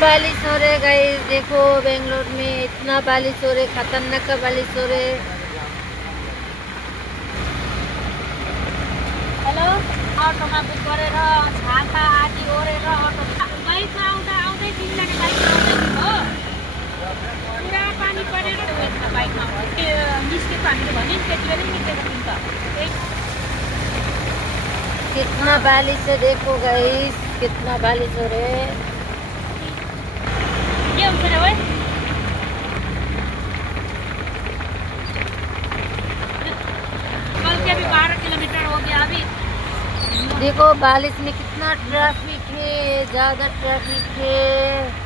बारिश हो रहे गाइस, देखो बेंगलोर में इतना बारिश हो रहे, खतरनाक का बारिश हो रहे। हेलो, अटोमा बुक गरेर छाता आदि ओरेर अटो बाइकमा आउँदै तिमीलाई बाइकमा आउँदै हो पुरा पानी परेर उयसमा बाइकमा निस्केको हामीले भन्यो नि त्यति बेलै निस्केको थियौँ त। कितना बारिश है देखो गाइस, कितना बारिश हो रहे। के हुन्छ रे ओए? कल के अभी 12 किलोमीटर हो गया अभी। देखो बारिश में कितना ट्रैफिक है, ज्यादा ट्रैफिक है।